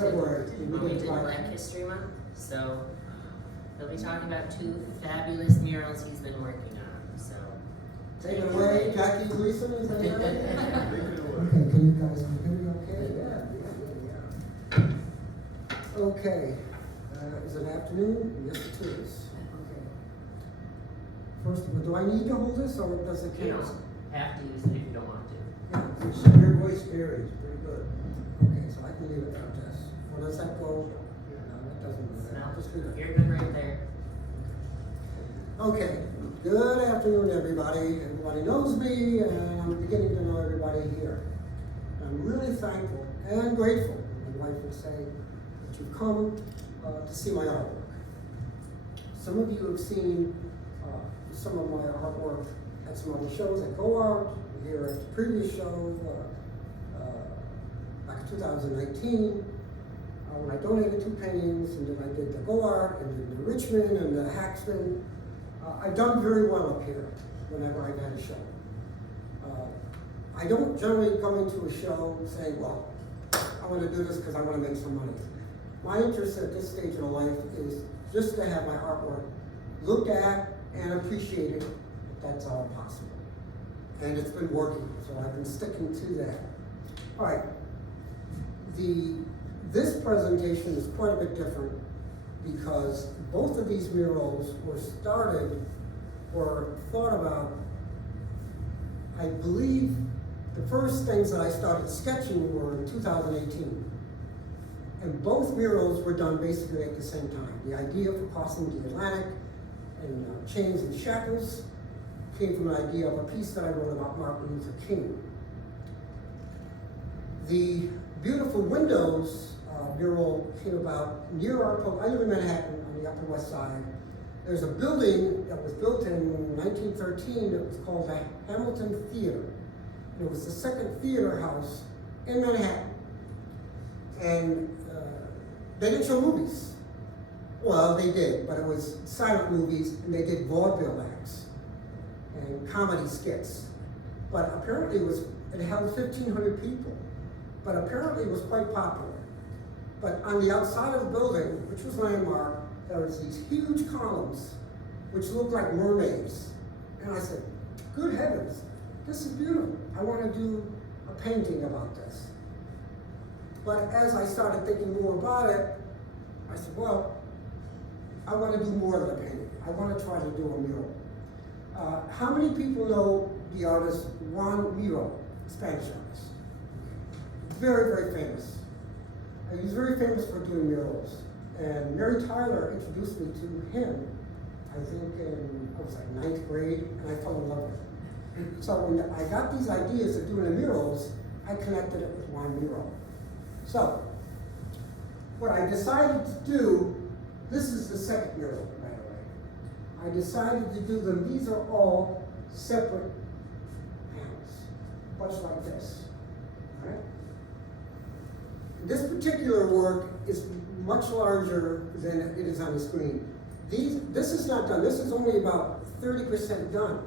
February. Well, we did Black History Month, so he'll be talking about 2 fabulous murals he's been working on, so. Take it away, Jackie Gleason, is that right? Take it away. Okay, can you guys hear me okay? Yeah. Okay, is it afternoon? Yes, it is. Okay. First of all, do I need to hold this, or does it You count? don't have to use it if you don't want to. Yeah. Your voice varies, pretty good. Okay, so I can leave it like this. Where does that go? No, that doesn't matter. No, Just leave it. you're good right there. Okay, good afternoon, everybody. Everybody knows me, and I'm beginning to know everybody here. I'm really thankful and grateful, my wife would say, that you've come to see my artwork. Some of you have seen some of my artwork at some other shows at Go Art, here at the previous show, back in 2019, when I donated 2 paintings, and then I did the Go Art, and then the Richmond, and the Haxton. I've done very well up here whenever I've had a show. I don't generally come into a show saying, well, I want to do this because I want to make some money. My interest at this stage of life is just to have my artwork looked at and appreciated, if that's all possible. And it's been working, so I've been sticking to that. All right, this presentation is quite a bit different because both of these murals were started or thought about, I believe the first things that I started sketching were in 2018. And both murals were done basically at the same time. The idea for crossing the Atlantic and chains and shackles came from an idea of a piece that I wrote about Martin Luther King. The beautiful windows mural came about near our, I live in Manhattan on the Upper West Side. There's a building that was built in 1913 that was called the Hamilton Theater. And it was the second theater house in Manhattan. And they didn't show movies. Well, they did, but it was silent movies, and they did vaudeville acts and comedy skits. But apparently it held 1,500 people, but apparently it was quite popular. But on the outside of the building, which was landmark, there was these huge columns, which looked like mermaids. And I said, good heavens, this is beautiful. I want to do a painting about this. But as I started thinking more about it, I said, well, I want to do more than a painting. I want to try to do a mural. How many people know the artist Juan Miro, Spanish artist? Very, very famous. He's very famous for doing murals. And Mary Tyler introduced me to him, I think in, 9th grade, and I fell in love with him. So when I got these ideas of doing the murals, I connected it with Juan Miro. So, what I decided to do, this is the second mural, by the way. I decided to do them, these are all separate panels, much like this, all right? This particular work is much larger than it is on the screen. This is not done, this is only about 30% done.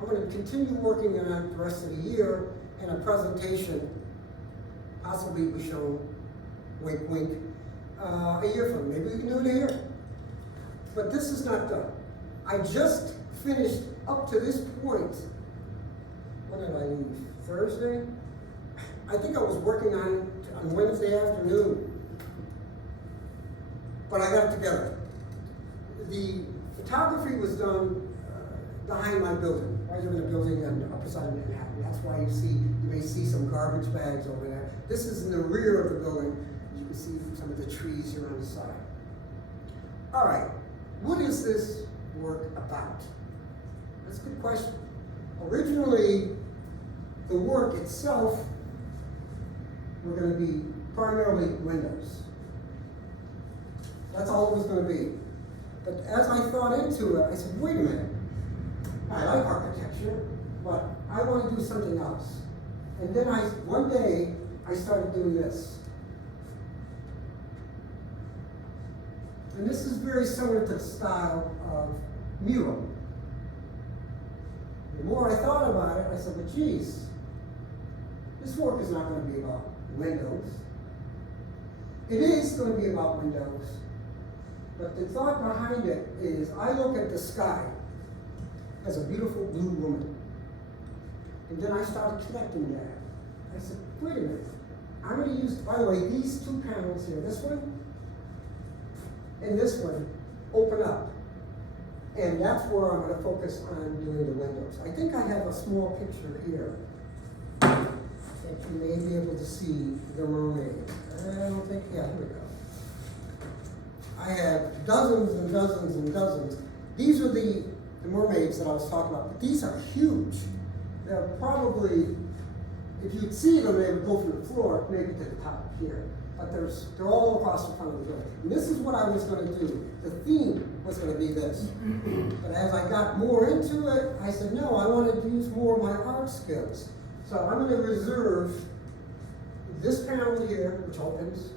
I'm going to continue working on it the rest of the year, and a presentation possibly be shown, wink, wink, a year from now. Maybe we can do it a year. But this is not done. I just finished up to this point. When did I leave? Thursday? I think I was working on Wednesday afternoon. But I got it together. The photography was done behind my building. I live in a building on the upper side of Manhattan. That's why you may see some garbage bags over there. This is in the rear of the building. You can see some of the trees here on the side. All right, what is this work about? That's a good question. Originally, the work itself were going to be primarily windows. That's all it was going to be. But as I thought into it, I said, wait a minute. I like architecture, but I want to do something else. And then one day, I started doing this. And this is very similar to the style of mural. The more I thought about it, I said, but geez, this work is not going to be about windows. It is going to be about windows, but the thought behind it is I look at the sky as a beautiful blue woman. And then I started connecting that. I said, wait a minute, I'm going to use, by the way, these two panels here, this one and this one, open up. And that's where I'm going to focus on doing the windows. I think I have a small picture here that you may be able to see the mermaid. I don't think, yeah, here we go. I have dozens and dozens and dozens. These are the mermaids that I was talking about, but these are huge. They're probably, if you'd see them, they would go from the floor maybe to the top here. But they're all across the front of the building. And this is what I was going to do. The theme was going to be this. But as I got more into it, I said, no, I wanted to use more of my art skills. So I'm going to reserve this panel here, which opens,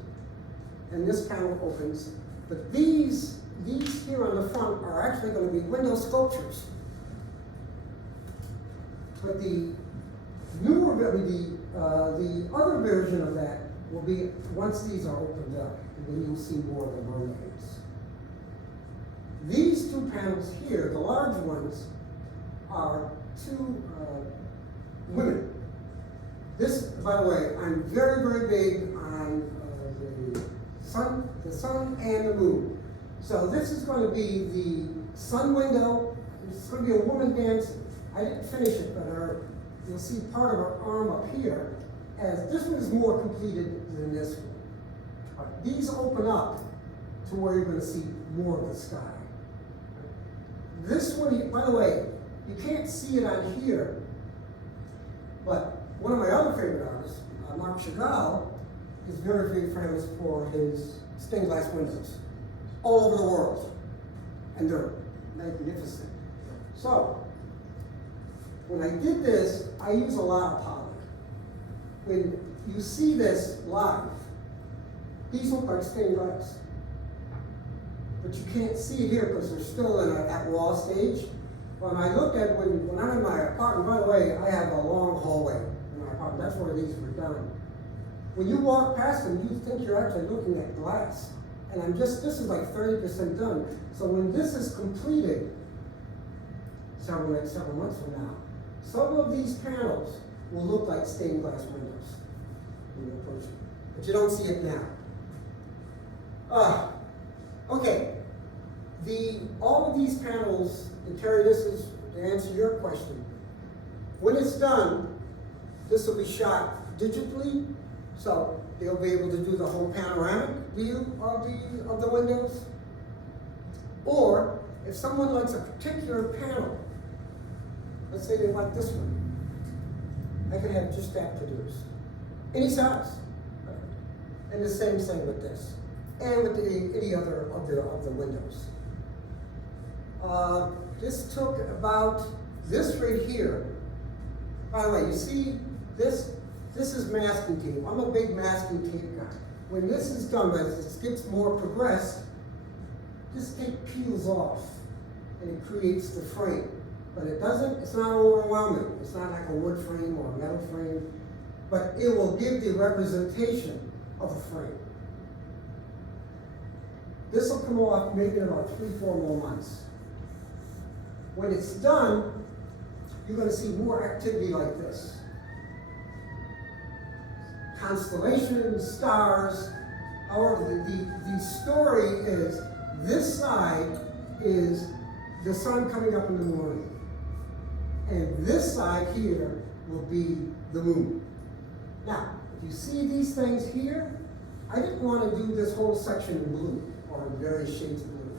and this panel opens. But these here on the front are actually going to be window sculptures. But the other version of that will be once these are opened up, and then you'll see more of the mermaids. These two panels here, the large ones, are two women. This, by the way, I'm very, very big on the sun and the moon. So this is going to be the sun window. It's going to be a woman dancing. I didn't finish it, but you'll see part of her arm up here. As this one is more completed than this one. These open up to where you're going to see more of the sky. This one, by the way, you can't see it on here, but one of my other favorite artists, Marc Chagall, is very, very famous for his stained glass windows all over the world, and they're magnificent. So, when I did this, I use a lot of powder. When you see this live, these look like stained glass. But you can't see it here because they're still in that raw stage. When I looked at when I'm in my apartment, by the way, I have a long hallway in my apartment. That's where these were done. When you walk past them, you think you're actually looking at glass. And this is like 30% done. So when this is completed, several months from now, some of these panels will look like stained glass windows when you approach it. But you don't see it now. Okay. All of these panels, and Terry, this is to answer your question. When it's done, this will be shot digitally, so they'll be able to do the whole panoramic view of the windows. Or if someone likes a particular panel, let's say they like this one, I can have just that produced. Any size. And the same thing with this. And with any other of the windows. This took about this right here. By the way, you see this is masking tape. I'm a big masking tape guy. When this is done, as it gets more progressed, this tape peels off and it creates the frame. But it's not overwhelming. It's not like a wood frame or a metal frame, but it will give the representation of a frame. This will come off maybe in about 3-4 more months. When it's done, you're going to see more activity like this. Constellations, stars. However, the story is this side is the sun coming up in the morning. And this side here will be the moon. Now, if you see these things here, I didn't want to do this whole section in blue or in various shades of blue.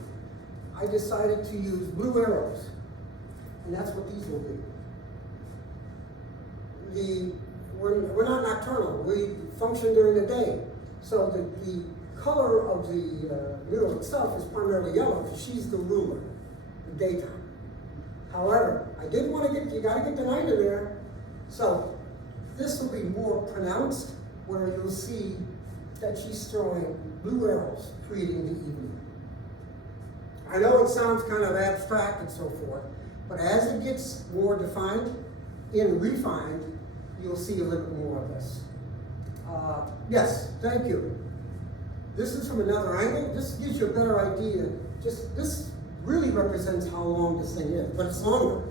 I decided to use blue arrows, and that's what these will be. We're not nocturnal. We function during the day. So the color of the mural itself is primarily yellow because she's the ruler, the daytime. However, I did want to you got to get the night in there. So this will be more pronounced, where you'll see that she's throwing blue arrows, creating the evening. I know it sounds kind of abstract and so forth, but as it gets more defined and refined, you'll see a little bit more of this. Yes, thank you. this is from another angle. This gives you a better idea. This really represents how long this thing is, but it's longer.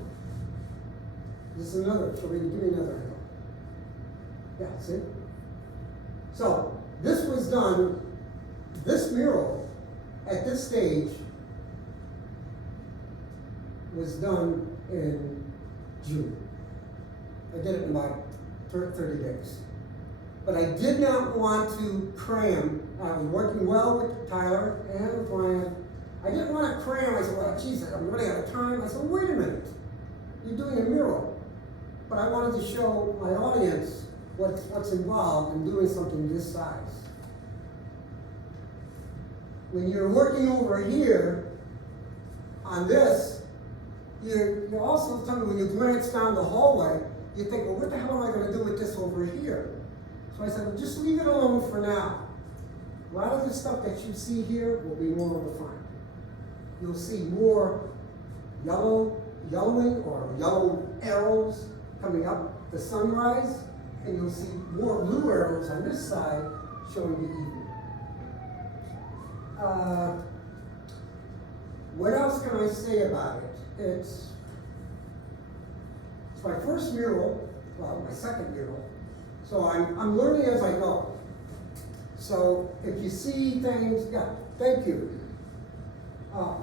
This is another, so give me another angle. Yeah, see? So, this was done, this mural, at this stage, was done in June. I did it in about 30 days. But I did not want to cram. I was working well with Tyler and with Ryan. I didn't want to cram. I said, well, Jesus, I'm running out of time. I said, wait a minute. You're doing a mural. But I wanted to show my audience what's involved in doing something this size. When you're working over here on this, you're also, when you glance down the hallway, you think, well, what the hell am I going to do with this over here? So I said, well, just leave it alone for now. A lot of the stuff that you see here will be more refined. You'll see more yellowing or yellow arrows coming up the sunrise, and you'll see more blue arrows on this side showing the evening. What else can I say about it? It's my first mural, well, my second mural. So I'm learning as I go. So if you see things, yeah, thank you.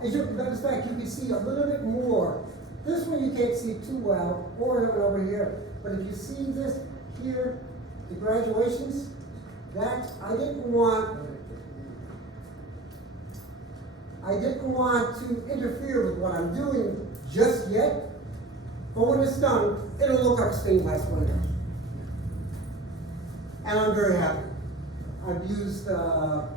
As a matter of fact, you can see a little bit more. This one you can't see too well, or over here. But if you see this here, the graduations, that I didn't want to interfere with what I'm doing just yet. But when it's done, it'll look like stained glass window. And I'm very happy. I've used, my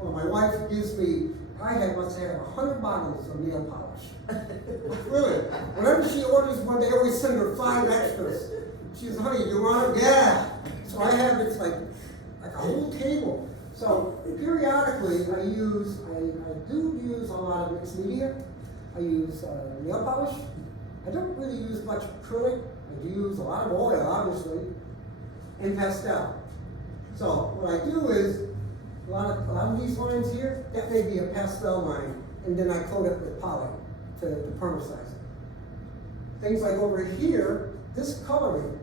wife gives me, must have 100 bottles of nail polish. Really. Whenever she orders one, they always send her 5 extras. She says, honey, you want it? Yeah. So I have, it's like a whole table. So periodically I do use a lot of mixed media. I use nail polish. I don't really use much acrylic. I do use a lot of oil, obviously, and pastel. So what I do is, a lot of these lines here, that may be a pastel line, and then I coat it with poly to permasize it. Things like over here, this coloring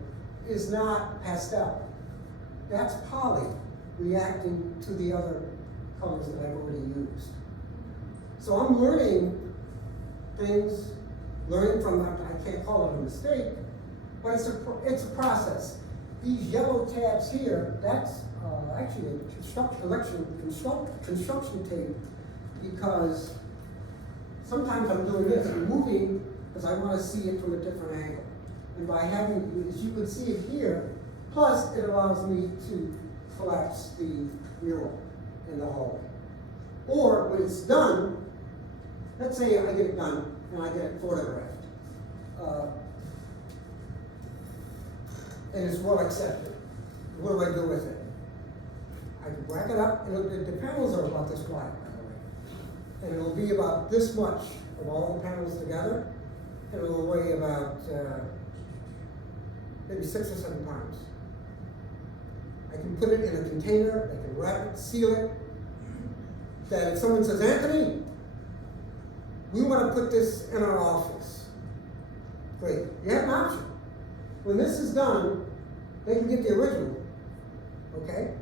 is not pastel. That's poly reacting to the other colors that I've already used. So I'm learning things, learning from, I can't call it a mistake, but it's a process. These yellow tabs here, that's actually a construction tape, because sometimes I'm doing this, I'm moving because I want to see it from a different angle. And by having, as you can see it here, plus it allows me to collapse the mural in the hallway. Or when it's done, let's say I get it done and I get it photographed. And it's well accepted. What do I do with it? I can rack it up, and the panels are about this wide, by the way. And it'll be about this much of all the panels together, and it'll weigh about maybe 6 or 7 pounds. I can put it in a container, I can wrap it, seal it, that if someone says, Anthony, we want to put this in our office. Great, you have an option. When this is done, they can get the original, okay?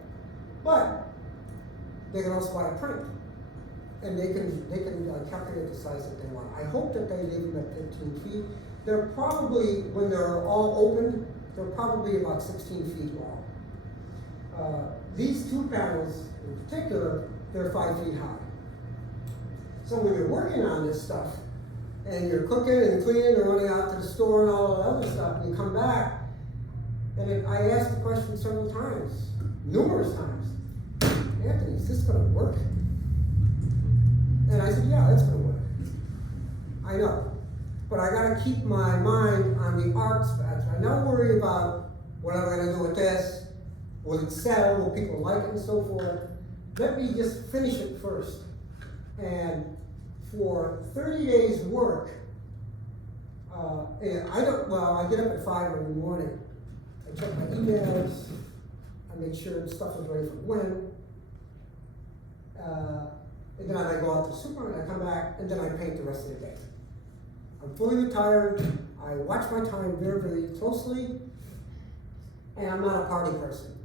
But they can also buy a print, and they can calculate the size that they want. I hope that they leave them at 15 feet. They're probably, when they're all open, they're probably about 16 feet long. These 2 panels in particular, they're 5 feet high. So when you're working on this stuff, and you're cooking and cleaning and running out to the store and all that other stuff, and you come back, and I asked the question several times, numerous times, Anthony, is this going to work? And I said, yeah, it's going to work. I know. But I got to keep my mind on the art aspect. I'm not worried about what I'm going to do with this. Will it sell? Will people like it and so forth? Let me just finish it first. And for 30 days work, and I get up at 5 in the morning. I check my emails, I make sure stuff is ready for when, and then I go out to the supermarket, I come back, and then I paint the rest of the day. I'm fully retired, I watch my time very, very closely, and I'm not a party person.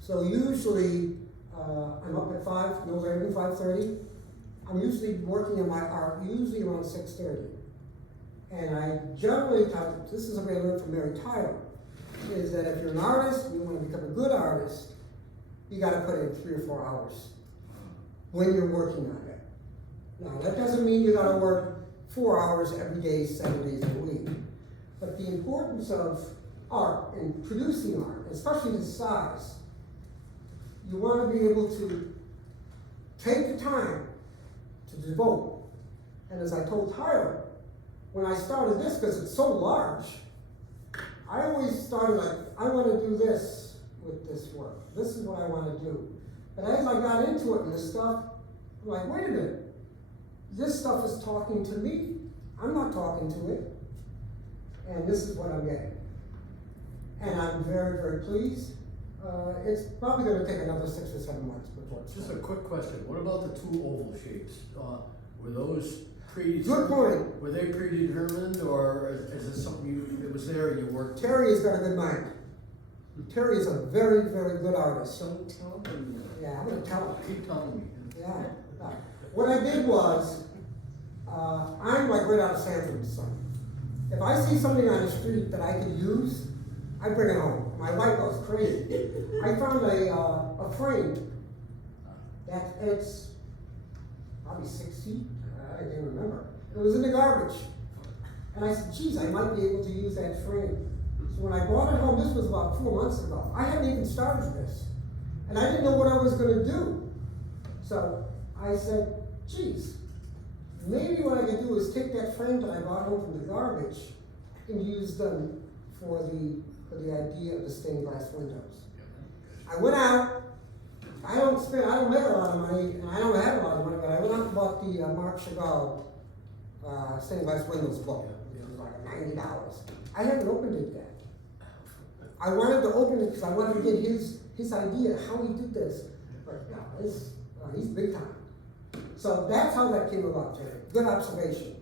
So usually, I'm up at 5, no later than 5:30. I'm usually working on my art, usually around 6:30. And I generally, this is something I learned from Mary Tyler, is that if you're an artist, you want to become a good artist, you gotta put in 3 or 4 hours when you're working on it. Now, that doesn't mean you gotta work 4 hours every day, 7 days a week. But the importance of art and producing art, especially this size, you wanna be able to take the time to devote. And as I told Tyler, when I started this, because it's so large, I always started like, I wanna do this with this work. This is what I wanna do. But as I got into it and this stuff, I'm like, wait a minute. This stuff is talking to me. I'm not talking to it. And this is what I'm getting. And I'm very, very pleased. It's probably gonna take another 6 or 7 months before it's Just done. a quick question, what about the 2 oval shapes? Were those Good point. Were they predetermined, or is it something it was there and you worked? Terry has got a good mind. Terry is a very, very good artist. Don't tell them that. Yeah, I'm gonna tell him. Keep telling me. Yeah. What I did was, I'm like right out of Sanford, son. If I see something on the street that I could use, I bring it home. My wife goes crazy. I found a frame that it's probably 6 feet. I can't remember. It was in the garbage. And I said, geez, I might be able to use that frame. So when I brought it home, this was about 4 months ago. I hadn't even started this. And I didn't know what I was gonna do. So I said, geez, maybe what I could do is take that frame that I brought home from the garbage and use them for the idea of the stained glass windows. I went out, I don't make a lot of money, and I don't have a lot of money, but I went out and bought the Mark Chagall stained glass windows book. It was like $90. I haven't opened it yet. I wanted to open it because I wanted to get his idea how he did this. But yeah, he's big time. So that's how that came about, Terry. Good observation,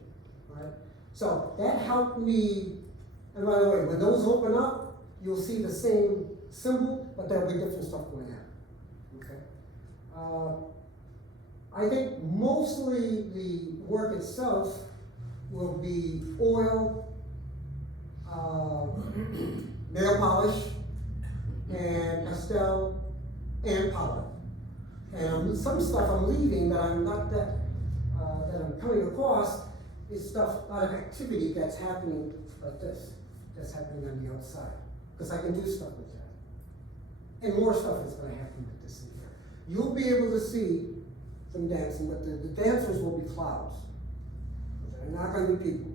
right? So that helped me. And by the way, when those open up, you'll see the same symbol, but there'll be different stuff going on. Okay. I think mostly the work itself will be oil, nail polish, and pastel, and powder. And some stuff I'm leaving that I'm not that I'm coming across is stuff out of activity that's happening like this, that's happening on the outside, because I can do stuff with that. And more stuff is going to happen with this in here. You'll be able to see some dancing, but the dancers will be clouds. They're not going to be people.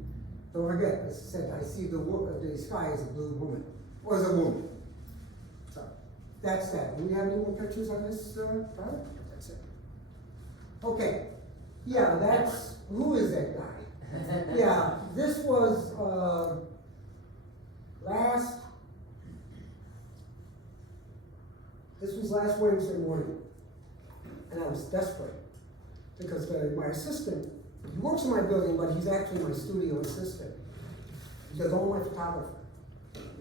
Don't forget, as I said, I see the sky as a blue woman, or as a woman. So that's that. Do we have any more pictures on this product? That's it. Okay. Yeah, that's, who is that guy? Yeah, this was last Wednesday morning, and I was desperate because my assistant, he works in my building, but he's actually my studio assistant. He does all my photography.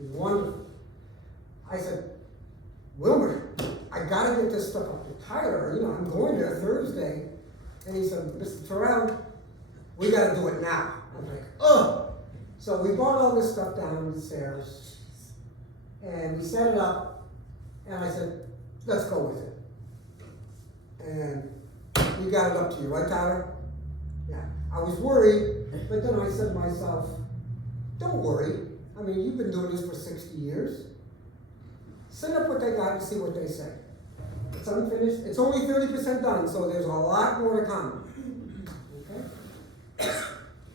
He's wonderful. I said, Wilbur, I gotta get this stuff up to Tyler. You know, I'm going there Thursday. And he said, Mr. Terrell, we gotta do it now. I'm like, ugh. So we brought all this stuff down the stairs, and we set it up, and I said, let's go with it. And we got it up to you, right, Tyler? Yeah. I was worried, but then I said to myself, don't worry. I mean, you've been doing this for 60 years. Send up what they got and see what they say. It's unfinished. It's only 30% done, so there's a lot more to come. Okay?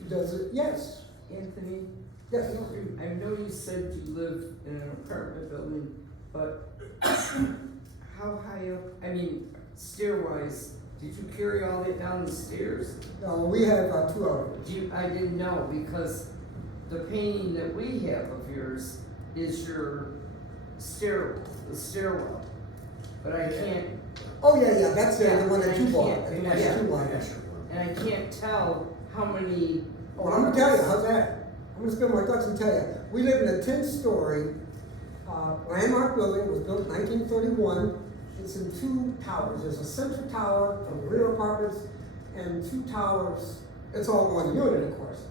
Does it? Yes. Anthony, Yes. I know you said you live in an apartment building, but how high up, I mean, stair-wise, did you carry all that down the stairs? We have 2 hours. I didn't know, because the painting that we have of yours is your the stairwell. But I can't Oh, yeah, that's the Yeah, one that I you bought. can't- The one yeah. that you bought. And I can't tell how many. Oh, I'm gonna tell you, how's that? I'm gonna spill my guts and tell you. We live in a 10-story landmark building. It was built in 1931. It's in 2 towers. There's a central tower from the rear apartments and 2 towers. It's all one unit, of course.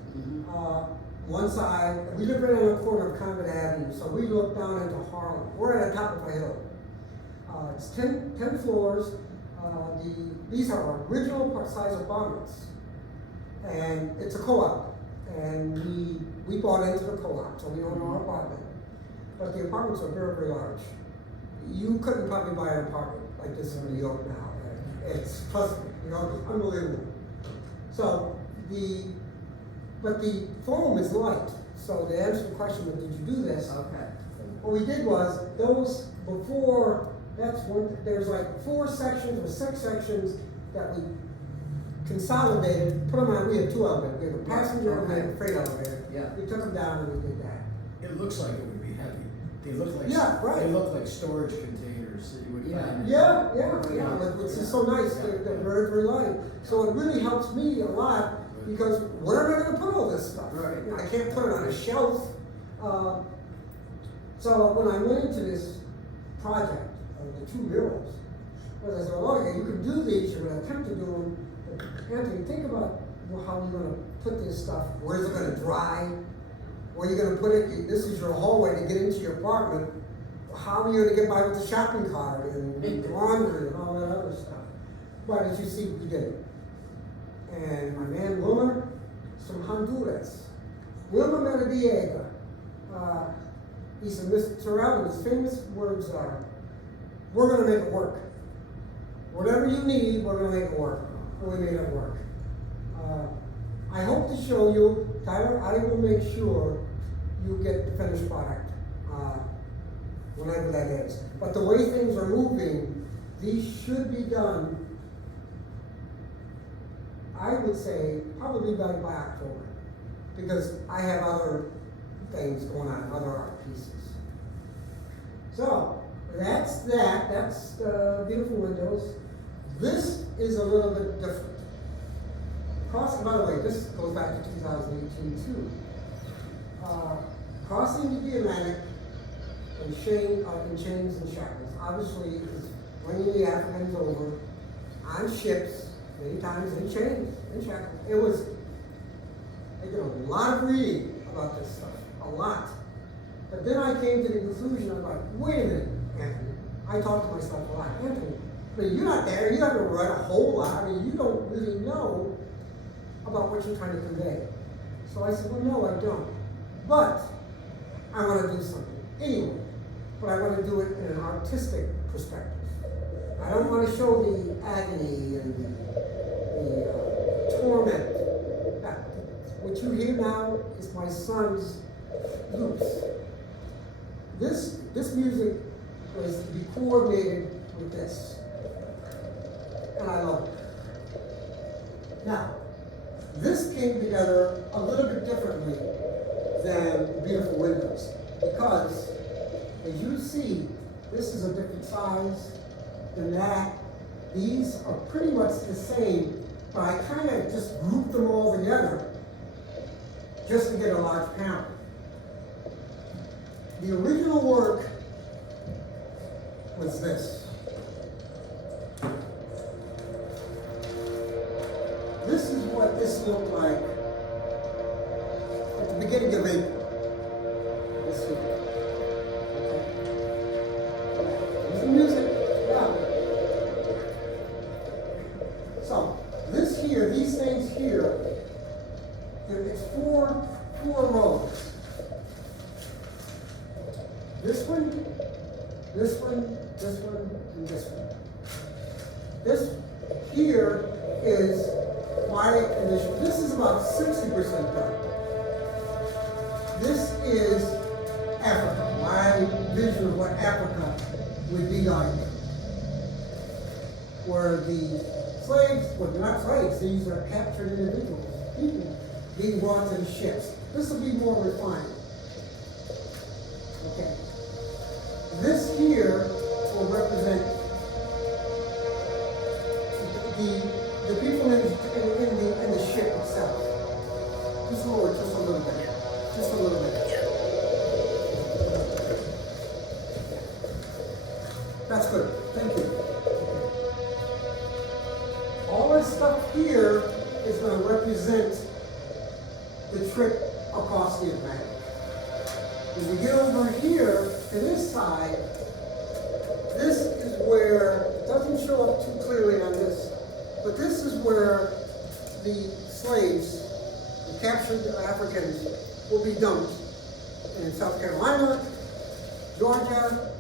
One side, we live right on the corner of Congress Avenue, so we look down into Harlem. We're at the top of a hill. It's 10 floors. These are original size apartments. And it's a co-op. And we bought into the co-op, so we own our apartment. But the apartments are very, very large. You couldn't probably buy an apartment like this in New York now. It's, trust me, it's unbelievable. So but the foam is light. So to answer the question, did you do this? Okay. What we did was, those before, there's like 4 sections or 6 sections that we consolidated, put them on, we had 2 elevators. We had a passenger and we had a freight elevator. Yeah. We took them down and we did that. It looks like it would be heavy. They look like. Yeah, right. They look like storage containers that you would Yeah. find. Yeah, which is so nice, they're very, very light. So it really helps me a lot, because where am I gonna put all this stuff? Right. You know, I can't put it on a shelf. So when I went into this project of the 2 murals, I said, well, okay, you can do these, you're gonna attempt to do them, but Anthony, think about how you're gonna put this stuff, where's it gonna dry? Where you're gonna put it, this is your hallway to get into your apartment. How are you gonna get by with the shopping cart and laundry and all that other stuff? But as you see, we did it. And my man Wilmer is from Honduras. Wilmer Medadiega. He said, Mr. Terrell, and his famous words are, we're gonna make it work. Whatever you need, we're gonna make it work. And we made it work. I hope to show you, Tyler, I will make sure you get the finished product, whenever that is. But the way things are moving, these should be done, I would say, probably by October. Because I have other things going on, other art pieces. So, that's that. That's the beautiful windows. This is a little bit different. By the way, this goes back to 2018 too. Crossing the Atlantic in chains and shackles. Obviously, it's bringing the Africans over on ships, many times in chains and shackles. I did a lot of reading about this stuff, a lot. But then I came to the conclusion, I'm like, wait a minute, Anthony. I talk to myself a lot. Anthony, I mean, you're not there, you haven't read a whole lot, I mean, you don't really know about what you're trying to convey. So I said, well, no, I don't. But I want to do something anyway. But I want to do it in an artistic perspective. I don't want to show the agony and the torment. What you hear now is my son's loops. This music was to be coordinated with this. And I love it. Now, this came together a little bit differently than Beautiful Windows, because as you see, this is a different size than that. These are pretty much the same, but I kind of just grouped them all together just to get a large panel. The original work was this. This is what this looked like at the beginning of April. This week. Okay. There's the music. Yeah. So, this here, these things here, it's four rows. This one, this one, this one, and this one. This here is my initial. This is about 60% done. This is Africa, my vision of what Africa would be like. Where the slaves, well, they're not slaves, these are captured individuals, people being brought to the ships. This will be more refined. Okay. This here will represent here is going to represent the trip across the Atlantic. When you get over here to this side, this is where, it doesn't show up too clearly on this, but this is where the slaves, the captured Africans, will be dumped in South Carolina, Georgia.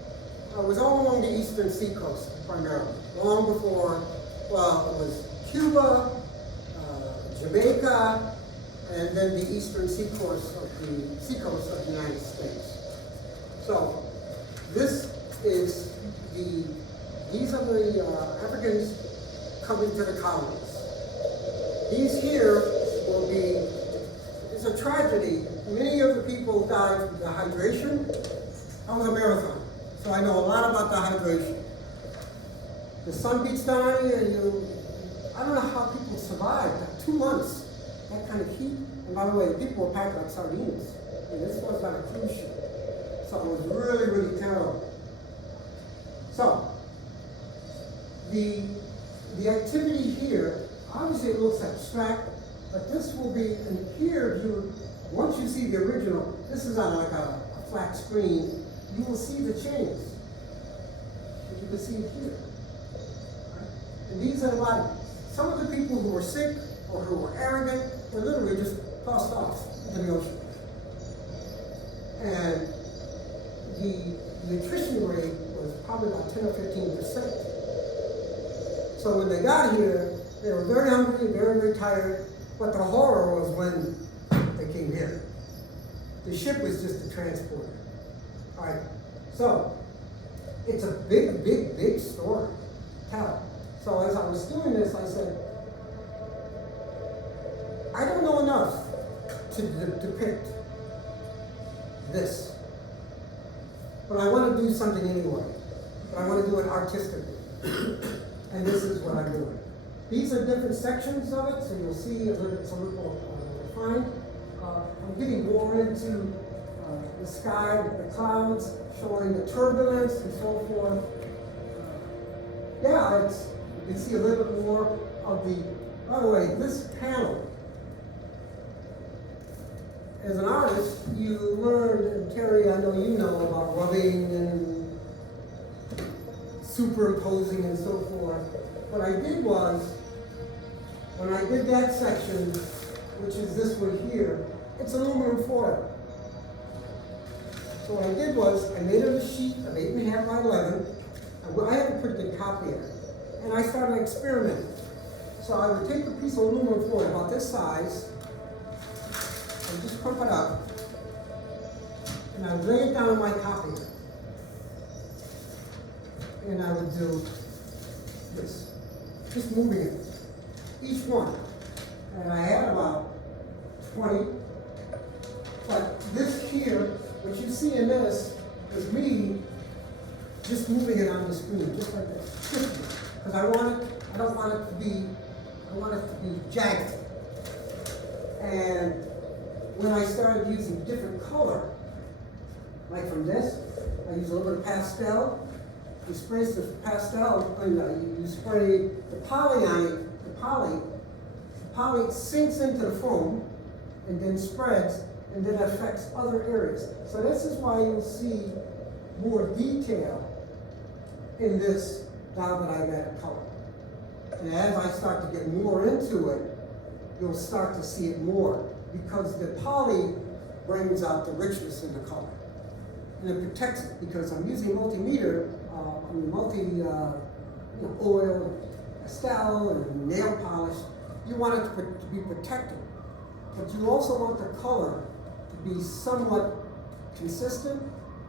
It was all along the eastern seacoast primarily, long before, well, it was Cuba, Jamaica, and then the eastern seacoast of the United States. So this is these are the Africans coming to the colonies. These here will be, it's a tragedy. Many of the people died from dehydration. I was a marathon, so I know a lot about dehydration. The sun beats down on you, I don't know how people survived 2 months, that kind of heat. And by the way, people were packed like sardines. And this was on a cruise ship. So it was really, really terrible. So, the activity here, obviously it looks abstract, but this will be, and here, once you see the original, this is on like a flat screen, you will see the change. You can see it here. Right? And these are the bodies. Some of the people who were sick or who were arrogant were literally just tossed off into the ocean. And the nutrition rate was probably about 10 or 15%. So when they got here, they were very hungry, very, very tired, but the horror was when they came here. The ship was just a transporter. All right, so it's a big, big, big story to tell. So as I was doing this, I said, I don't know enough to depict this, but I want to do something anyway. But I want to do it artistically, and this is what I'm doing. These are different sections of it, so you'll see it's a little refined. I'm getting more into the sky, the clouds, showing the turbulence and so forth. Yeah, you can see a little bit more of the, by the way, this panel, as an artist, you learned, and Terry, I know you know about rubbing and superimposing and so forth. What I did was, when I did that section, which is this one here, it's aluminum foil. So what I did was, I made it a sheet of 8.5 by 11. I had a pretty good copy of it. And I started experimenting. So I would take a piece of aluminum foil about this size, and just crump it up, and I would lay it down on my copier. And I would do this, just moving it, each one. And I had about 20, but this here, what you see in this, is me just moving it on the screen, just like this. Because I don't want it to be jagged. And when I started using different color, like from this, I use a little bit of pastel. You spray the pastel, and you spray the poly on it. The poly sinks into the foam and then spreads and then affects other areas. So this is why you'll see more detail in this now that I've added color. And as I start to get more into it, you'll start to see it more, because the poly brings out the richness in the color. And it protects it, because I'm using multimeter, oil, pastel, and nail polish. You want it to be protected, but you also want the color to be somewhat consistent,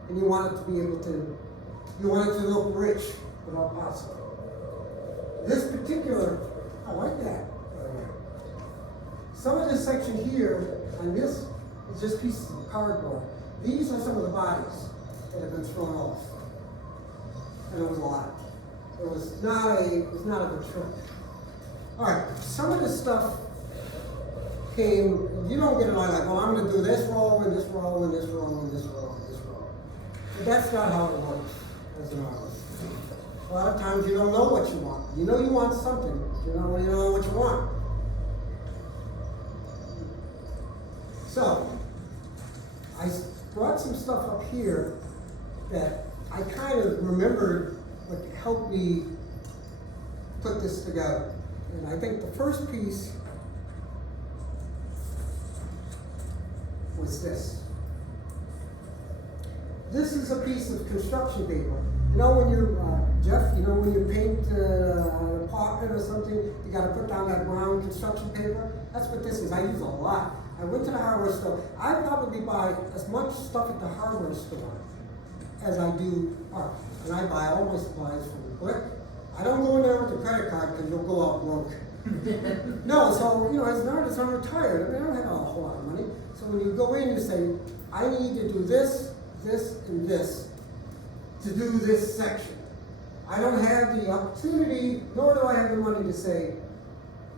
and you want it to be able to, you want it to look rich without possible. This particular, I like that. Some of this section here, and this is just pieces of cardboard. These are some of the bodies that have been thrown off. And it was a lot. It was not a good trip. All right, some of this stuff came, you don't get it like, well, I'm gonna do this row, and this row, and this row, and this row, and this row. But that's not how it works as an artist. A lot of times you don't know what you want. You know you want something, but you don't know what you want. So, brought some stuff up here that I kind of remembered what helped me put this together. And I think the first piece was this. This is a piece of construction paper. You know when you, Jeff, you know when you paint an apartment or something, you gotta put down that brown construction paper? That's what this is. I use a lot. I went to the hardware store. I probably buy as much stuff at the hardware store as I do art. And I buy all my supplies from brick. I don't go in there with a credit card because you'll go out broke. No, so, you know, as an artist, I'm retired. I mean, I don't have a whole lot of money. So when you go in, you say, I need to do this, this, and this to do this section. I don't have the opportunity, nor do I have the money to say,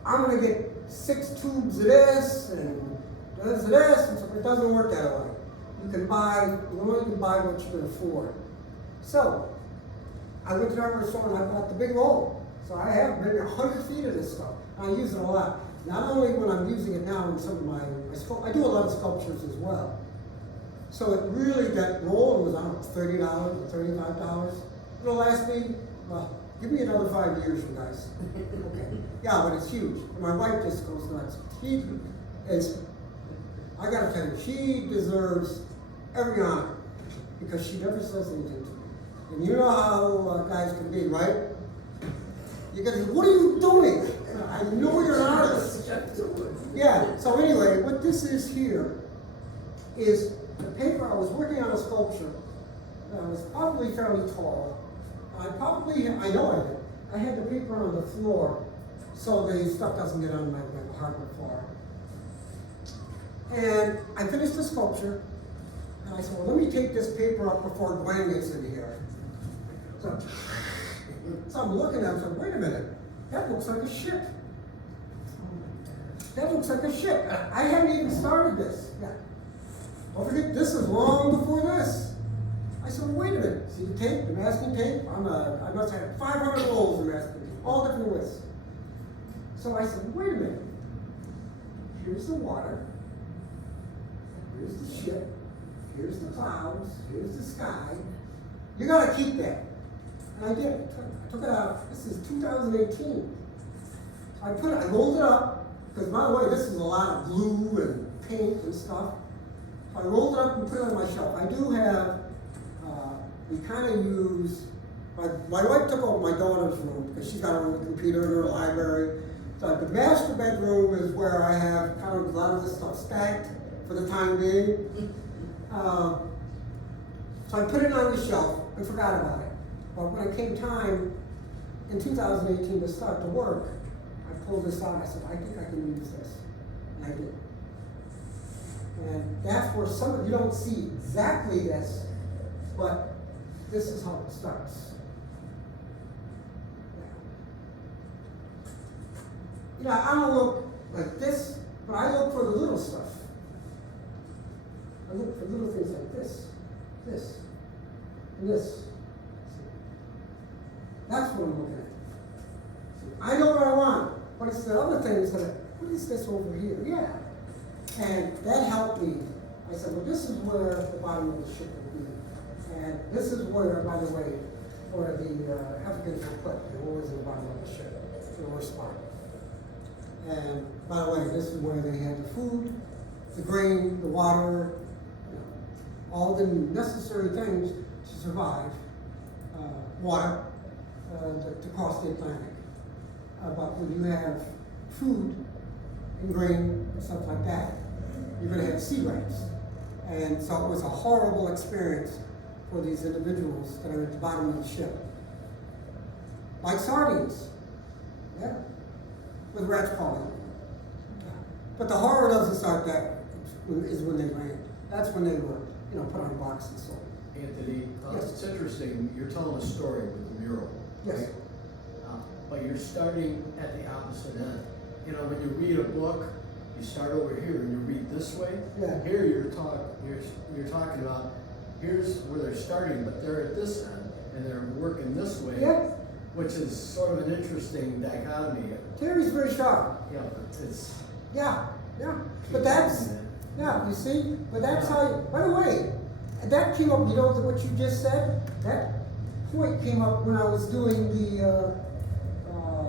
I'm gonna get 6 tubes of this and this of this, and so it doesn't work that way. You only can buy what you can afford. So, I went to the hardware store and I bought the big roll. So I have maybe 100 feet of this stuff. And I use it a lot. Not only when I'm using it now in some of my I do a lot of sculptures as well. So it really, that roll was, I don't know, $30 or $35. It'll last me, well, give me another 5 years, you guys. Okay. Yeah, but it's huge. My wife just goes nuts. I gotta tell you, she deserves every honor because she never says anything to me. And you know how guys can be, right? You gotta say, what are you doing? I know you're an artist. Yeah, so anyway, what this is here is the paper. I was working on a sculpture that was probably fairly tall. I know I did. I had the paper on the floor so the stuff doesn't get on my hardwood floor. And I finished the sculpture, and I said, well, let me take this paper up before Gwen gets in here. So I'm looking at it and said, wait a minute, that looks like a ship. That looks like a ship. I hadn't even started this. Yeah. Don't forget, this is long before this. I said, well, wait a minute. See the tape, the masking tape? I must have 500 rolls of masking tape, all different widths. So I said, wait a minute. Here's the water. Here's the ship. Here's the clouds. Here's the sky. You gotta keep that. And I did. I took it out. This is 2018. I rolled it up, because by the way, this is a lot of glue and paint and stuff. So I rolled it up and put it on my shelf. I do have, we kind of use, my wife took over my daughter's room because she's got her own computer in her library. So the master bedroom is where I have kind of a lot of this stuff stacked for the time being. So I put it on the shelf and forgot about it. But when it came time in 2018 to start the work, I pulled this out. I said, I think I can use this. And I did. And that's where some of you don't see exactly this, but this is how it starts. You know, I don't look like this, but I look for the little stuff. I look for little things like this, and this. That's what I'm looking at. I know what I want, but it's the other things that, what is this over here? Yeah. And that helped me. I said, well, this is where the bottom of the ship will be. And this is where, by the way, where the Africans were put. They were always in the bottom of the ship, the worst spot. And by the way, this is where they had the food, the grain, the water, you know, all the necessary things to survive. Water to cross the Atlantic. But when you have food and grain and stuff like that, you're going to have sea rats. And so it was a horrible experience for these individuals that are at the bottom of the ship. Like sardines, yeah, with rats crawling. But the horror doesn't start there, is when they land. That's when they were, you know, put on blocks and sold. Anthony, Yes. it's interesting, you're telling a story with the mural. Yes. Right? But you're starting at the opposite end. You know, when you read a book, you start over here and you read this way. Yeah. Here you're talking about, here's where they're starting, but they're at this end and they're working this way. Yeah. Which is sort of an interesting dichotomy. Terry's very sharp. Yeah, but it's. Yeah, yeah. But that's Yeah, you see? But that's how, by the way, that came up, you know, what you just said? That point came up when I was doing the,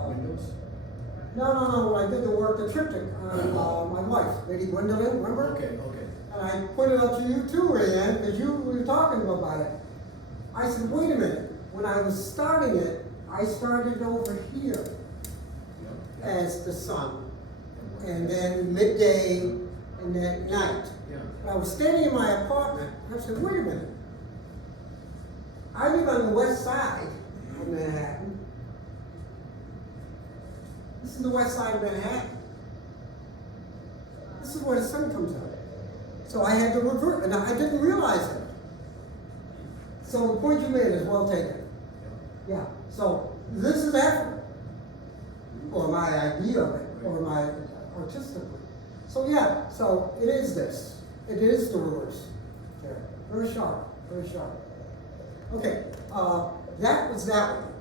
Windows? no, when I did the work, the triptych on my wife, Lady Gwendolyn, remember? Okay, okay. And I pointed out to you too, Rayanne, because you were talking about it. I said, wait a minute, when I was starting it, I started over here Yep. as the sun, and then midday, and then night. Yeah. And I was standing in my apartment, and I said, wait a minute. I live on the west side of Manhattan. This is the west side of Manhattan. This is where the sun comes out. So I had to revert, and I didn't realize it. So the point you made is well taken. Yeah, so this is Africa, or my idea of it, or my artistically. So yeah, so it is this. It is the rulers. There. Very sharp, very sharp. Okay, that was that one.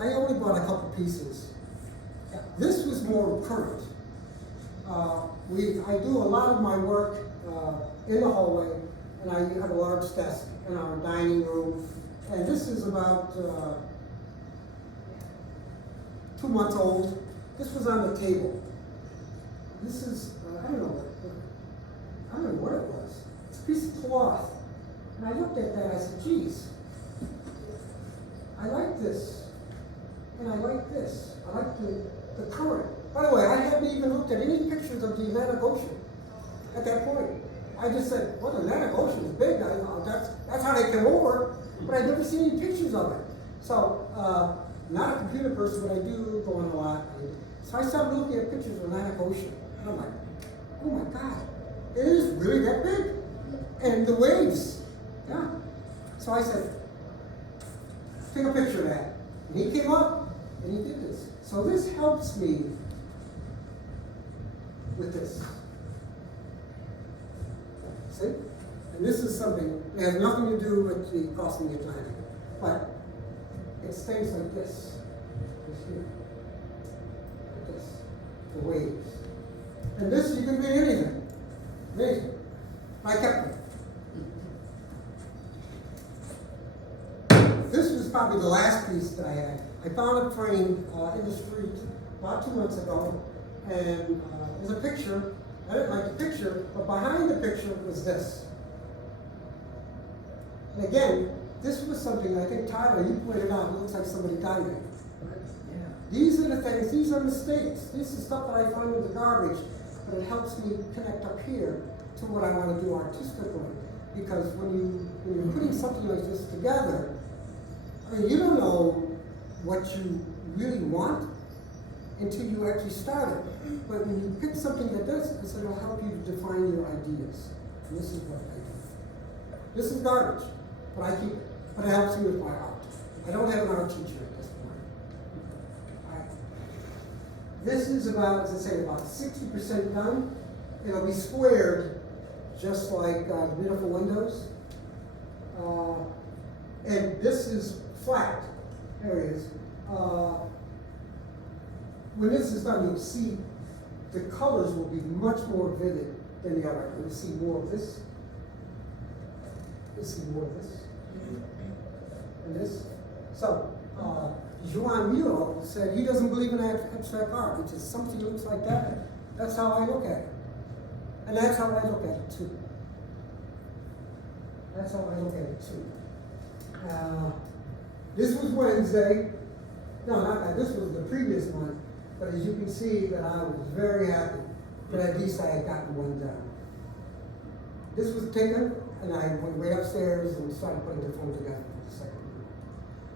I only bought a couple pieces. Yeah, this was more current. I do a lot of my work in the hallway, and I have a large desk in our dining room. And this is about 2 months old. This was on the table. This is, I don't know what it was. It's a piece of cloth. And I looked at that, I said, geez, I like this. And I like this. I like the current. By the way, I hadn't even looked at any pictures of the Atlantic Ocean at that point. I just said, well, the Atlantic Ocean is big. I thought that's how they came over, but I'd never seen any pictures of it. So, not a computer person, but I do go on a lot. So I started looking at pictures of the Atlantic Ocean. And I'm like, oh my God, it is really that big. And the waves, yeah. So I said, take a picture of that. And he came up and he did this. So this helps me with this. See? And this is something that has nothing to do with the crossing the Atlantic. But it's things like this. This here. Like this. The waves. And this, you can read anything. Amazing. I kept it. This was probably the last piece that I had. I found a frame in the street about 2 months ago, and there's a picture. I didn't like the picture, but behind the picture was this. And again, this was something I think, Tyler, you pointed out, it looks like somebody died in it. Yeah. These are the things, these are mistakes. This is stuff that I find in the garbage, but it helps me connect up here to what I want to do artistically. Because when you're putting something like this together, I mean, you don't know what you really want until you actually start it. But when you pick something that does this, it'll help you to define your ideas. And this is what I do. This is garbage, but I keep it. But it helps me with my art. I don't have an art teacher at this point. This is about, as I say, about 60% done. It'll be squared, just like the beautiful windows. And this is flat areas. When this is done, you'll see the colors will be much more vivid than the other. You'll see more of this. You'll see more of this. And this. So, Joan Muro said he doesn't believe in abstract art, which is something that looks like that. That's how I look at it. And that's how I look at it too. That's how I look at it too. This was Wednesday. No, not that. This was the previous one. But as you can see, that I was very happy that at least I had gotten one done. This was taken, and I went way upstairs and started putting the film together for the second one.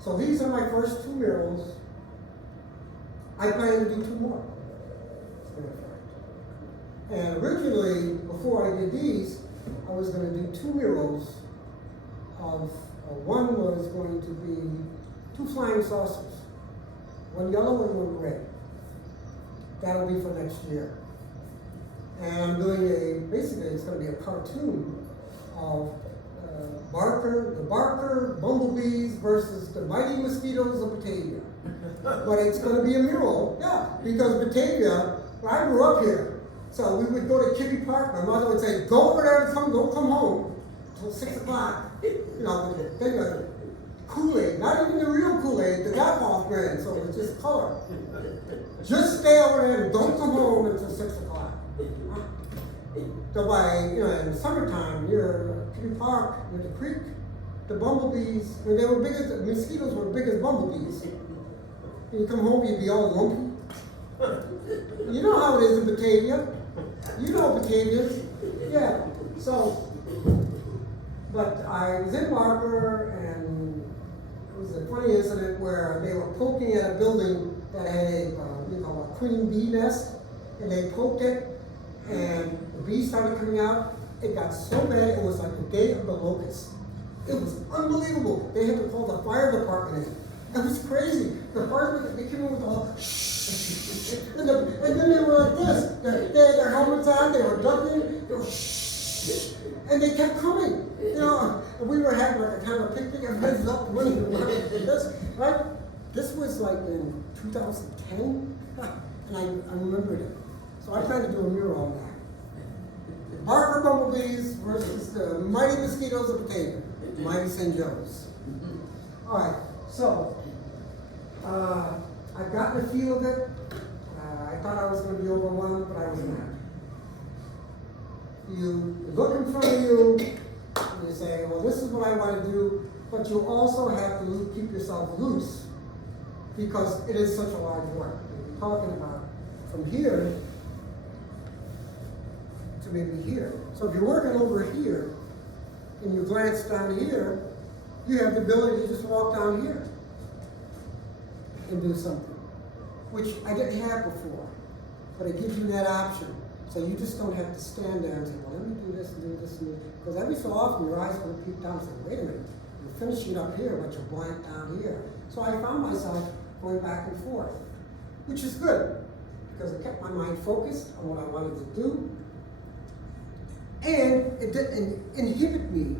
So these are my first 2 murals. I plan to do 2 more. And originally, before I did these, I was going to do 2 murals of, one was going to be 2 flying saucers, one yellow and one red. That'll be for next year. And I'm doing basically it's going to be a cartoon of the Barker bumblebees versus the mighty mosquitoes of Batavia. But it's going to be a mural, yeah, because Batavia, I grew up here. So we would go to Kitty Park. My mother would say, "Go over there and don't come home till 6 o'clock." You know, with the thing of Kool-Aid, not even the real Kool-Aid, the knockoff brand. So it's just color. Just stay over there and don't come home until 6 o'clock. So in the summertime, near Kitty Park, near the creek, the bumblebees, when they were big as, the mosquitoes were big as bumblebees. You come home, you'd be all lumpy. You know how it is in Batavia. You know Batavia. Yeah. So, but I was in Barker, and it was a funny incident where they were poking at a building that had a queen bee nest, and they poked it, and the bees started coming out. It got so bad, it was like the day of the locusts. It was unbelievable. They had to call the fire department in. It was crazy. The firemen, they came in with all and then they were like this. They had their helmets on, they were ducking, and they kept coming. And we were having like a kind of picnic, everybody's up running around. Right? This was like in 2010, and I remembered it. So I tried to do a mural on that. Barker bumblebees versus the mighty mosquitoes of Batavia, mighty St. Joe's. All right, so I've gotten a feel of it. I thought I was going to be overwhelmed, but I was not. You look in front of you, and you say, well, this is what I want to do, but you also have to keep yourself loose, because it is such a large work. You're talking about from here to maybe here. So if you're working over here, and you glance down here, you have the ability to just walk down here and do something, which I didn't have before, but it gives you that option. So you just don't have to stand there and say, well, let me do this and do this and do this. Because every so often your eyes will peek down and say, wait a minute, you're finishing up here, but you're blank down here. So I found myself going back and forth, which is good, because it kept my mind focused on what I wanted to do, and it didn't inhibit me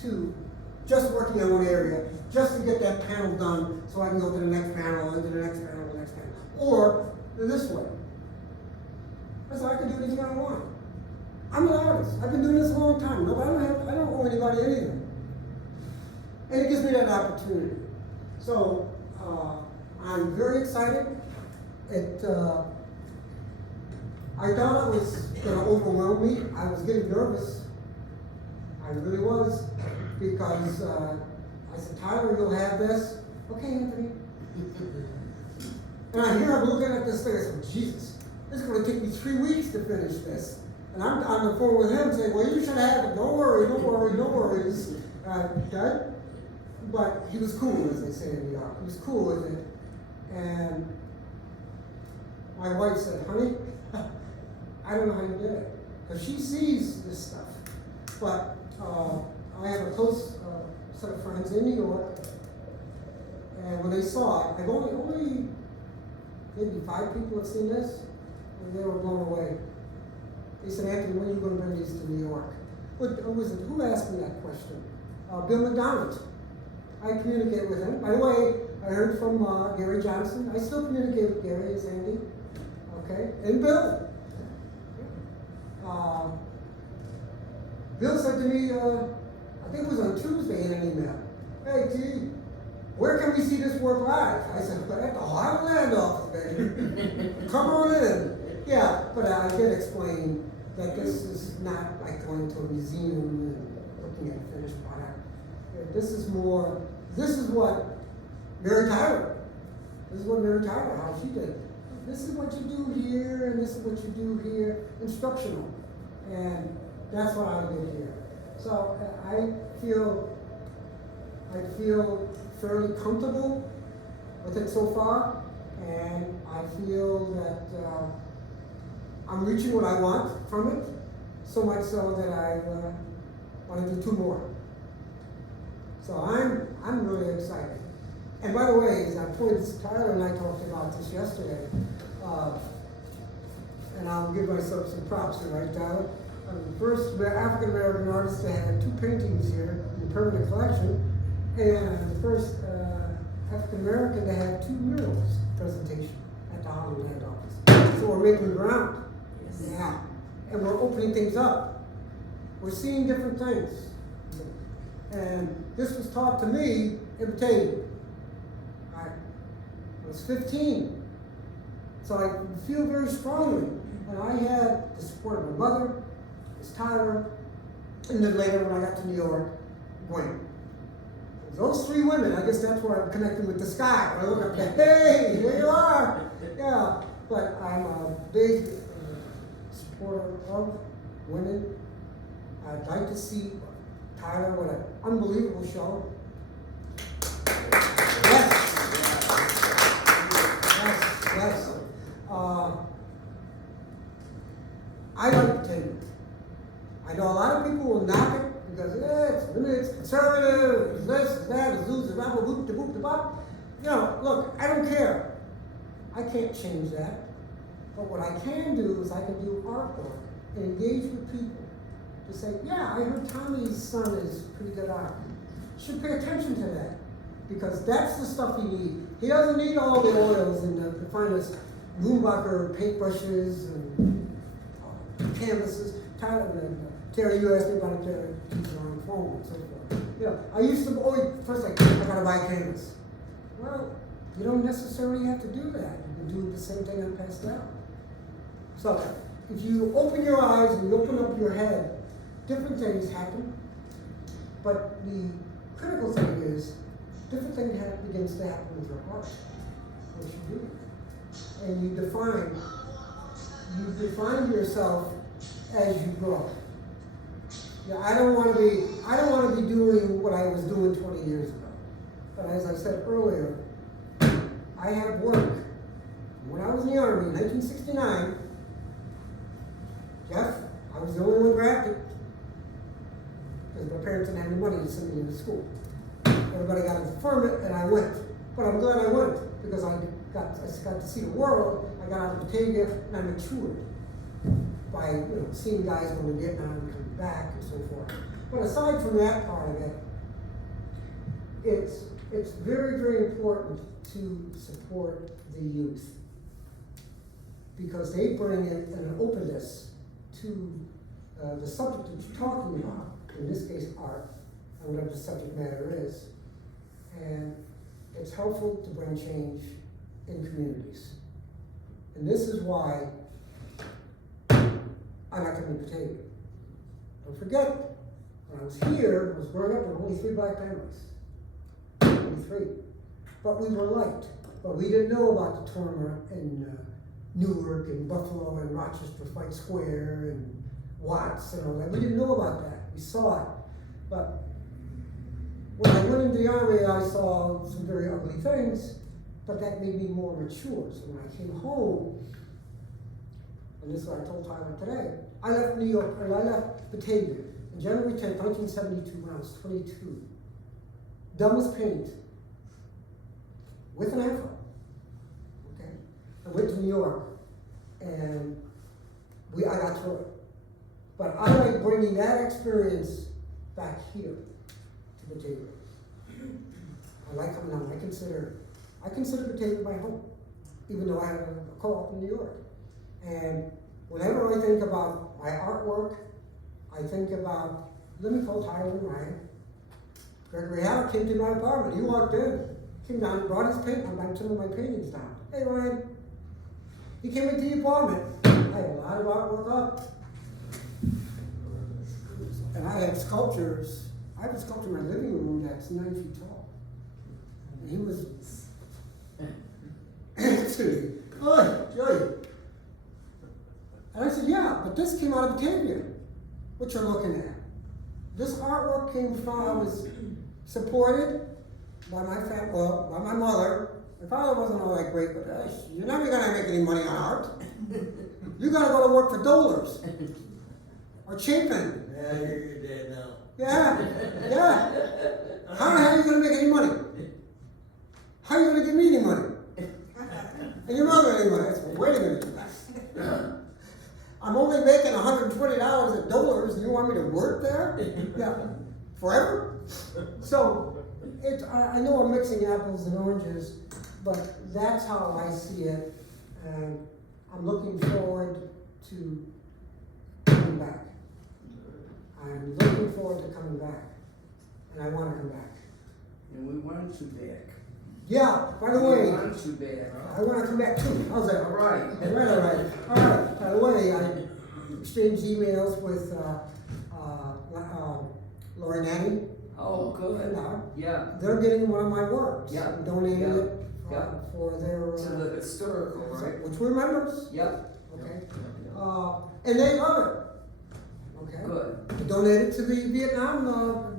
to just working on one area, just to get that panel done, so I can go to the next panel, and to the next panel, the next panel, or this way. So I can do anything I want. I'm an artist. I've been doing this a long time. No, I don't owe anybody anything. And it gives me that opportunity. So I'm very excited. I thought it was going to overwhelm me. I was getting nervous. I really was, because I said, Tyler, you'll have this. Okay, Anthony. And I hear him looking at this thing. I said, Jesus. It's going to take me 3 weeks to finish this. And I'm on the phone with him saying, well, you should have it. Don't worry, don't worry, no worries. Okay? But he was cool, as they say in New York. He was cool with it. And my wife said, honey, I don't know how you did it. Because she sees this stuff. But I have a close set of friends in New York. And when they saw it, I've only maybe 5 people have seen this. And they were blown away. They said, Anthony, when are you going to bring these to New York? Who asked me that question? Bill McDonald. I communicate with him. By the way, I heard from Gary Johnson. I still communicate with Gary and Sandy. Okay? And Bill. Bill said to me, I think it was on Tuesday in an email, hey, T, where can we see this work live? I said, but at the Heartland office, baby. Come on in. Yeah, but I did explain that this is not like going to a museum and looking at a finished product. This is what Mary Tyler, how she did it. This is what you do here, and this is what you do here, instructional. And that's what I did here. So I feel fairly comfortable with it so far, and I feel that I'm reaching what I want from it, so much so that I want to do 2 more. So I'm really excited. And by the way, as I pointed, Tyler and I talked about this yesterday, and I'll give myself some props here, right, Tyler? The first African American artist to have 2 paintings here in the permanent collection, and the first African American to have 2 murals presentation at the Hollywood Land Office. So we're making ground. Yes. Yeah, and we're opening things up. We're seeing different things. And this was taught to me in Batavia. I was 15. So I feel very strongly. And I had the support of my mother, Miss Tyler, and then later when I got to New York, Gwen. Those three women, I guess that's where I'm connecting with the sky. When I look up, hey, there you are. Yeah, but I'm a big supporter of women. I'd like to see Tyler with an unbelievable show. Yes. Yes. I like Batavia. I know a lot of people will knock it because it's conservative, it's this, it's that, it's loose, it's blah, blah, boop, boop, boop, bop. You know, look, I don't care. I can't change that. But what I can do is I can do artwork and engage with people to say, yeah, I heard Tommy's son is pretty good art. You should pay attention to that because that's the stuff he needs. He doesn't need all the oils and the finest Moonbacher paintbrushes and canvases. Terrell, you asked me about Terrell, he's on the phone and so forth. You know, I used to always, first like, I gotta buy canvas. Well, you don't necessarily have to do that. You can do the same thing on pastel. So, if you open your eyes and you open up your head, different things happen. But the critical thing is, different things begins to happen with your heart once you do it. And you define yourself as you grow. Yeah, I don't want to be doing what I was doing 20 years ago. But as I said earlier, I have work. When I was in the Army in 1969, Jeff, I was the only one drafted because my parents didn't have the money to send me to school. Everybody got a deferment and I went. But I'm glad I went because I got to see the world. I got out of Batavia and I matured by seeing guys go to Vietnam and come back and so forth. But aside from that part of it, it's very, very important to support the youth because they bring in an openness to the subject that you're talking about, in this case art, or whatever the subject matter is. And it's helpful to bring change in communities. And this is why I like to be Batavia. Don't forget, when I was here, I was growing up with only 3 black families. Only 3. But we were liked. But we didn't know about the trauma in Newark and Buffalo and Rochester Fight Square and Watts and all that. We didn't know about that. We saw it. But when I went into the Army, I saw some very ugly things, but that made me more mature. So when I came home, and this is what I told Tyler today, I left New York, and I left Batavia on January 10th, 1972, when I was 22. Dumb as paint, with an afro. Okay? I went to New York, and I got through it. But I like bringing that experience back here to Batavia. I like coming home. I consider Batavia my home, even though I have a co-op in New York. And whenever I think about my artwork, I think about, let me call Tyler and Ryan. Gregory Howard came to my apartment. He walked in, came down, brought his paint. I'm bringing some of my paintings down. Hey, Ryan. He came into the apartment. I had a lot of artwork up. And I had sculptures. I have a sculpture in my living room that's 9 feet tall. And he was, Joey. And I said, yeah, but this came out of Batavia, what you're looking at. This artwork came from, I was supported by my family, well, by my mother. My father wasn't all that great with us. You're never gonna make any money on art. You gotta go to work for Dolars or Chapin. Yeah, you're dead now. Yeah. How the hell are you gonna make any money? How are you gonna give me any money? And your mother any money? I said, wait a minute. I'm only making $120 at Dolars, and you want me to work there? Yeah, forever? So, I know I'm mixing apples and oranges, but that's how I see it. And I'm looking forward to coming back. I'm looking forward to coming back, and I want to come back. And we want you back. Yeah, by the We way, want you back. I want to come back too. How's that? All right. All right. By the way, I exchanged emails with Lori Nanny. Oh, good. Yeah, They're getting one of my works. Yeah. And donating Yeah. it Yeah. for their, to the historical, right? which we're members. Yep, Okay. And they love it. Okay. good. I donated to the Vietnam,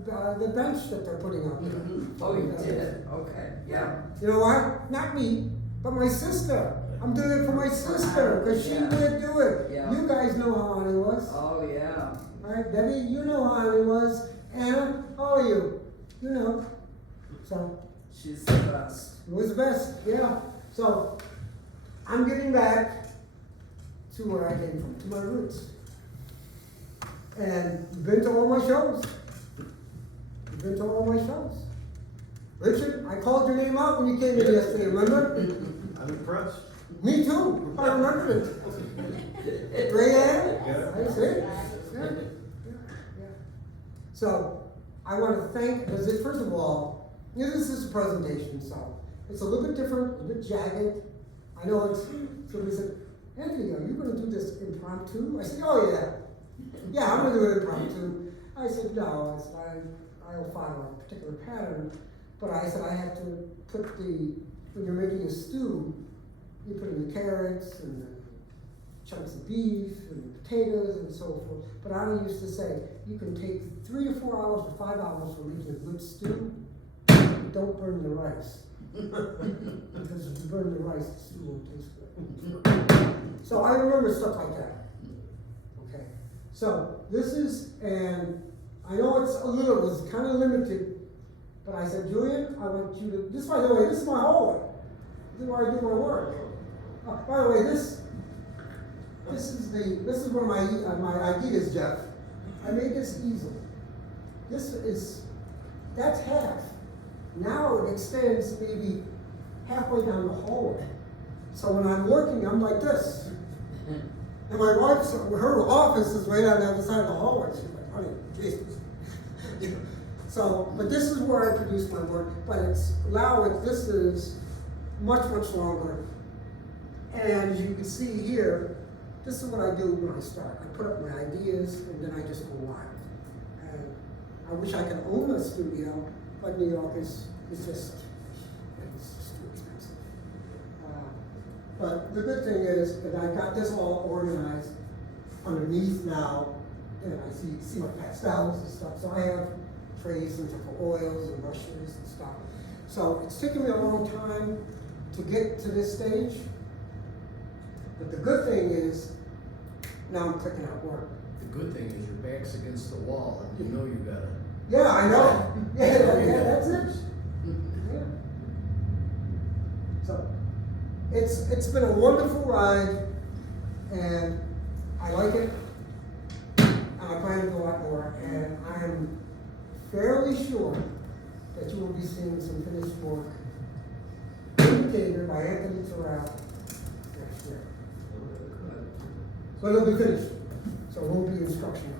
the bench that they're putting up. Mhm. Oh, you did, okay, yeah. You know what? Not me, but my sister. I'm doing it for my sister, because she Yeah. would do it. Yeah. You guys know how Annie was. Oh, yeah. All right, Debbie, you know how Annie was. Anna, how are you? You know. So, She's the best. it was the best, yeah. So, I'm getting back to where I came from, to my roots. And you've been to all my shows. You've been to all my shows. Richard, I called your name out when you came in yesterday, remember? I'm impressed. Me too, I remember it. Ray Ann? Yeah. I see it. Yeah. So, I want to thank, because first of all, this is a presentation, so it's a little bit different, a bit jagged. I know it's, somebody said, Anthony, are you going to do this impromptu? I said, oh yeah. Yeah, I'm going to do it impromptu. I said, no, I'll follow a particular pattern, but I said I have to put when you're making a stew, you put in the carrots and the chunks of beef and the potatoes and so forth. But I used to say, you can take 3 to 4 hours to 5 hours for making a good stew. Don't burn the rice. Because if you burn the rice, the stew won't taste good. So I remember stuff like that. Okay. So this is, and I know it was kind of limited, but I said, Julian, I want you to, by the way, this is my hallway. This is where I do my work. By the way, this is where my ideas, Jeff. I made this easel. That's half. Now it extends maybe halfway down the hallway. So when I'm working, I'm like this. And my wife's, her office is right on the other side of the hallway. She's like, honey, Jesus. So, but this is where I produce my work, but this is much, much longer. And as you can see here, this is what I do when I start. I put up my ideas and then I just go wild. And I wish I could own a studio, but New York is just too expensive. But the good thing is that I got this all organized underneath now, and I see my pastels and stuff. So I have trays and different oils and brushes and stuff. So it's taken me a long time to get to this stage. But the good thing is, now I'm clicking out work. The good thing is your back's against the wall and you know you got it. Yeah, I know. Yeah, that's it. Yeah. So, it's been a wonderful ride, and I like it, and I plan to go out more, and I am fairly sure that you will be seeing some finished work indicated by Anthony Terrell next year. But it'll be finished, so it won't be instructional.